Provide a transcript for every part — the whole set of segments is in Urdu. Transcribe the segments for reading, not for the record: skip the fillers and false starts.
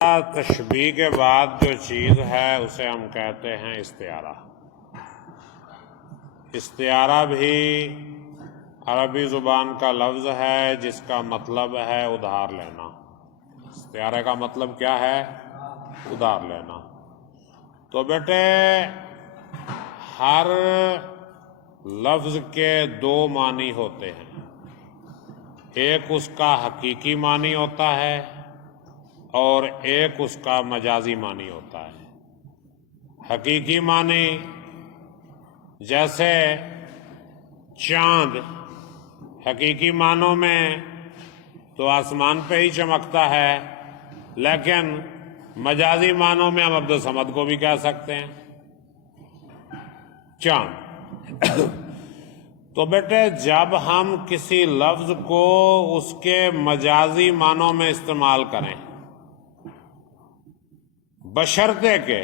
تشبیہ کے بعد جو چیز ہے اسے ہم کہتے ہیں استعارہ۔ استعارہ بھی عربی زبان کا لفظ ہے جس کا مطلب ہے ادھار لینا۔ استعارہ کا مطلب کیا ہے؟ ادھار لینا۔ تو بیٹے ہر لفظ کے دو معنی ہوتے ہیں، ایک اس کا حقیقی معنی ہوتا ہے اور ایک اس کا مجازی معنی ہوتا ہے۔ حقیقی معنی جیسے چاند، حقیقی معنوں میں تو آسمان پہ ہی چمکتا ہے، لیکن مجازی معنوں میں ہم عبدالصمد کو بھی کہہ سکتے ہیں چاند۔ تو بیٹے جب ہم کسی لفظ کو اس کے مجازی معنوں میں استعمال کریں، بشرطے کہ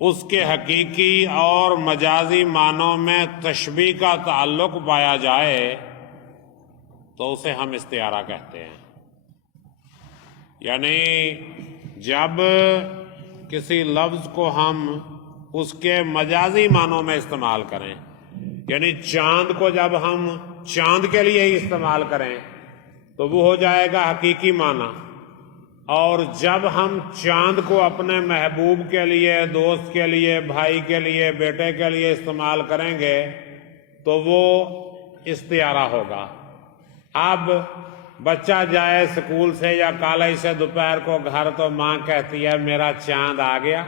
اس کے حقیقی اور مجازی معنوں میں تشبیہ کا تعلق پایا جائے تو اسے ہم استعارہ کہتے ہیں۔ یعنی جب کسی لفظ کو ہم اس کے مجازی معنوں میں استعمال کریں، یعنی چاند کو جب ہم چاند کے لیے ہی استعمال کریں تو وہ ہو جائے گا حقیقی معنی، اور جب ہم چاند کو اپنے محبوب کے لیے، دوست کے لیے، بھائی کے لیے، بیٹے کے لیے استعمال کریں گے تو وہ استعارہ ہوگا۔ اب بچہ جائے اسکول سے یا کالج سے دوپہر کو گھر تو ماں کہتی ہے میرا چاند آ گیا۔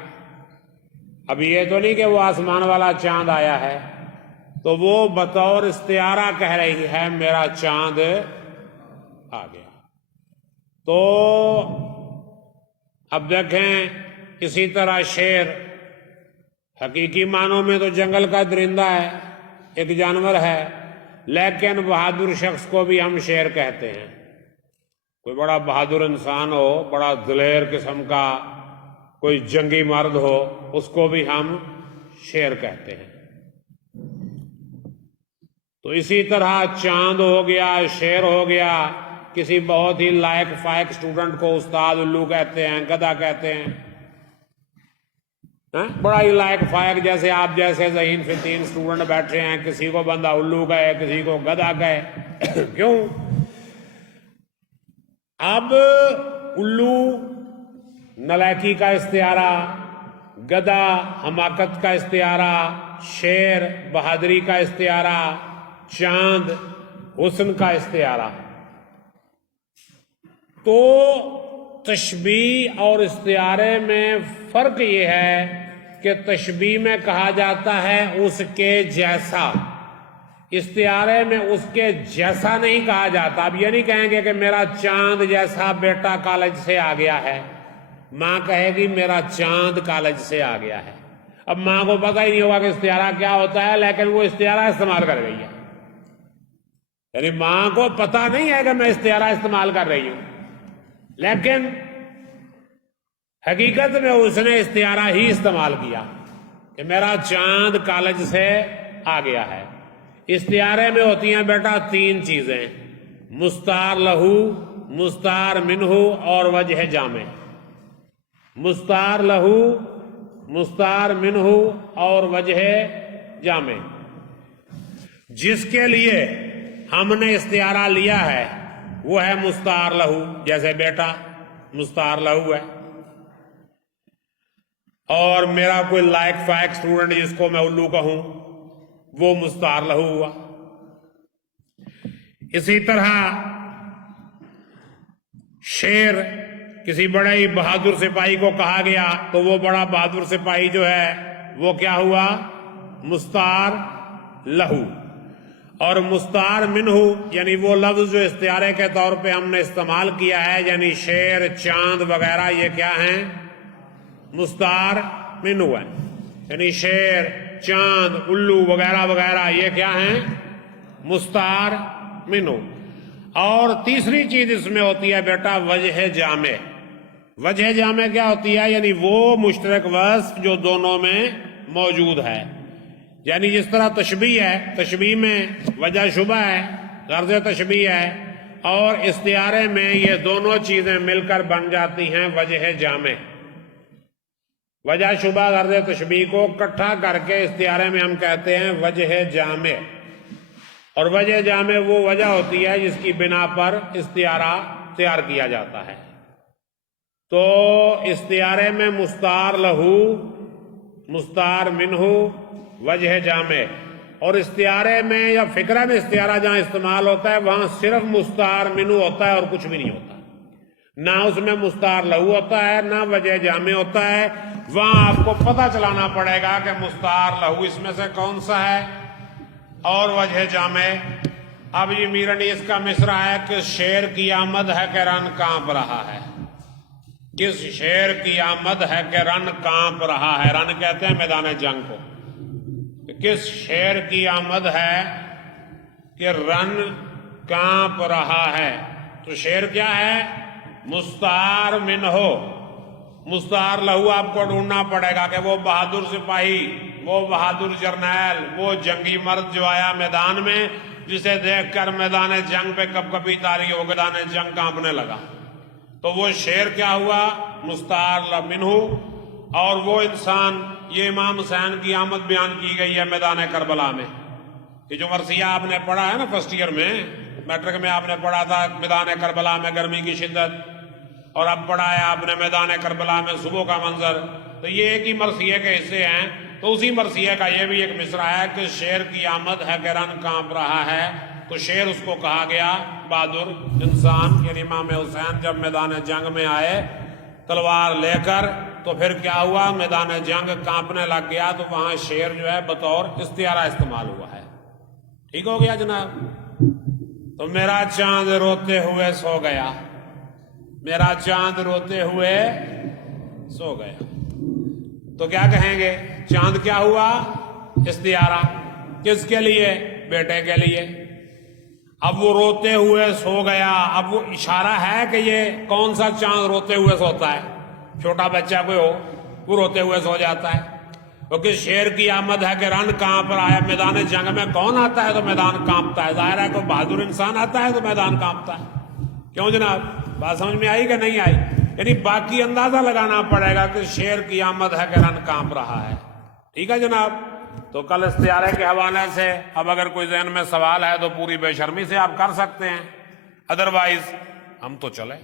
اب یہ تو نہیں کہ وہ آسمان والا چاند آیا ہے، تو وہ بطور استعارہ کہہ رہی ہے میرا چاند آ گیا۔ تو اب دیکھیں اسی طرح شیر، حقیقی معنوں میں تو جنگل کا درندہ ہے، ایک جانور ہے، لیکن بہادر شخص کو بھی ہم شیر کہتے ہیں۔ کوئی بڑا بہادر انسان ہو، بڑا دلیر قسم کا کوئی جنگی مرد ہو، اس کو بھی ہم شیر کہتے ہیں۔ تو اسی طرح چاند ہو گیا، شیر ہو گیا۔ کسی بہت ہی لائق فائق اسٹوڈنٹ کو استاد الو کہتے ہیں، گدھا کہتے ہیں۔ بڑا ہی لائق فائق، جیسے آپ جیسے ذہین فتین اسٹوڈنٹ بیٹھے ہیں، کسی کو بندہ الو کہے، کسی کو گدھا کہے۔ کیوں؟ اب الو نالائکی کا استعارہ، گدھا حماقت کا استعارہ، شیر بہادری کا استعارہ، چاند حسن کا استعارہ۔ تو تشبیہ اور استعارے میں فرق یہ ہے کہ تشبیہ میں کہا جاتا ہے اس کے جیسا، استعارے میں اس کے جیسا نہیں کہا جاتا۔ اب یہ نہیں کہیں گے کہ میرا چاند جیسا بیٹا کالج سے آ گیا ہے، ماں کہے گی میرا چاند کالج سے آ گیا ہے۔ اب ماں کو پتہ ہی نہیں ہوگا کہ استعارہ کیا ہوتا ہے، لیکن وہ استعارہ استعمال کر رہی ہے۔ یعنی ماں کو پتہ نہیں ہے کہ میں استعارہ استعمال کر رہی ہوں، لیکن حقیقت میں اس نے استعارہ ہی استعمال کیا کہ میرا چاند کالج سے آ گیا ہے۔ استعارے میں ہوتی ہیں بیٹا تین چیزیں، مستعار لہو، مستعار منہ اور وجہ جامع۔ مستعار لہو، مستعار منہ اور وجہ جامع۔ جس کے لیے ہم نے استعارہ لیا ہے وہ ہے مستعار لہو، جیسے بیٹا مستعار لہو ہے، اور میرا کوئی لائق فائق اسٹوڈنٹ جس کو میں الو کہوں وہ مستعار لہو ہوا۔ اسی طرح شیر، کسی بڑے ہی بہادر سپاہی کو کہا گیا تو وہ بڑا بہادر سپاہی جو ہے وہ کیا ہوا؟ مستعار لہو۔ اور مستعار منہ یعنی وہ لفظ جو استعارے کے طور پہ ہم نے استعمال کیا ہے، یعنی شیر، چاند وغیرہ، یہ کیا ہیں؟ مستعار منہ ہے۔ یعنی شیر، چاند، الو وغیرہ وغیرہ یہ کیا ہیں؟ مستعار منہ۔ اور تیسری چیز اس میں ہوتی ہے بیٹا وجہ جامع۔ وجہ جامع کیا ہوتی ہے؟ یعنی وہ مشترک وصف جو دونوں میں موجود ہے۔ یعنی جس طرح تشبیہ ہے، تشبیہ میں وجہ شبہ ہے، غرض تشبیہ ہے، اور استعارے میں یہ دونوں چیزیں مل کر بن جاتی ہیں وجہ جامع. وجہ شبہ غرض تشبیہ کو اکٹھا کر کے استعارے میں ہم کہتے ہیں وجہ جامع. اور وجہ جامع وہ وجہ ہوتی ہے جس کی بنا پر استعارہ تیار کیا جاتا ہے. تو استعارے میں مستعار لہو، مستعار منہ، وجہ جامع. اور استعارے میں یا فقرہ میں استعارہ جہاں استعمال ہوتا ہے وہاں صرف مستعار منہ ہوتا ہے اور کچھ بھی نہیں ہوتا. نہ اس میں مستعار لہو ہوتا ہے نہ وجہ جامع ہوتا ہے. وہاں آپ کو پتہ چلانا پڑے گا کہ مستعار لہو اس میں سے کون سا ہے اور وجہ جامع. اب یہ میرنی اس کا مصرع ہے کہ شیر کی آمد ہے کہ رن کانپ رہا ہے. کس شیر کی آمد ہے کہ رن کانپ رہا ہے. رن کہتے ہیں میدان جنگ کو. کس شیر کی آمد ہے کہ رن کانپ رہا ہے. تو شیر کیا ہے؟ مستعار منہ. مستعار لہو آپ کو ڈھونڈنا پڑے گا کہ وہ بہادر سپاہی، وہ بہادر جرنیل، وہ جنگی مرد جو آیا میدان میں جسے دیکھ کر میدان جنگ پہ کب کبھی تاری ہو میدان جنگ کانپنے لگا. تو وہ شیر کیا ہوا؟ مستعار منہ. اور وہ انسان، یہ امام حسین کی آمد بیان کی گئی ہے میدان کربلا میں. یہ جو مرثیہ آپ نے پڑھا ہے نا فرسٹ ایئر میں، میٹرک میں آپ نے پڑھا تھا میدان کربلا میں گرمی کی شدت، اور اب پڑھا ہے آپ نے میدان کربلا میں صبح کا منظر. تو یہ ایک ہی مرثیے کے حصے ہیں. تو اسی مرثیے کا یہ بھی ایک مصرع ہے کہ شیر کی آمد ہے کہ رن کانپ رہا ہے. تو شیر اس کو کہا گیا بہادر انسان. یعنی امام حسین جب میدان جنگ میں آئے تلوار لے کر تو پھر کیا ہوا؟ میدان جنگ کانپنے لگ گیا. تو وہاں شیر جو ہے بطور استعارہ استعمال ہوا ہے. ٹھیک ہو گیا جناب؟ تو میرا چاند روتے ہوئے سو گیا، میرا چاند روتے ہوئے سو گیا. تو کیا کہیں گے؟ چاند کیا ہوا؟ استعارہ. کس کے لیے؟ بیٹے کے لیے. اب وہ روتے ہوئے سو گیا. اب وہ اشارہ ہے کہ یہ کون سا چاند روتے ہوئے سوتا ہے؟ چھوٹا بچہ کوئی ہو وہ روتے ہوئے سو جاتا ہے. کیونکہ شیر کی آمد ہے کہ رن کانپ رہا ہے. میدان جنگ میں کون آتا ہے تو میدان کانپتا ہے. ظاہر ہے کوئی بہادر انسان آتا ہے تو میدان کانپتا ہے. کیوں جناب؟ بات سمجھ میں آئی کہ نہیں آئی؟ یعنی باقی اندازہ لگانا پڑے گا کہ شیر کی آمد ہے کہ رن کانپ رہا ہے. ٹھیک ہے جناب؟ تو کل استعارے کے حوالے سے اب اگر کوئی ذہن میں سوال ہے تو پوری بے شرمی سے آپ کر سکتے ہیں. ادروائز ہم تو چلے.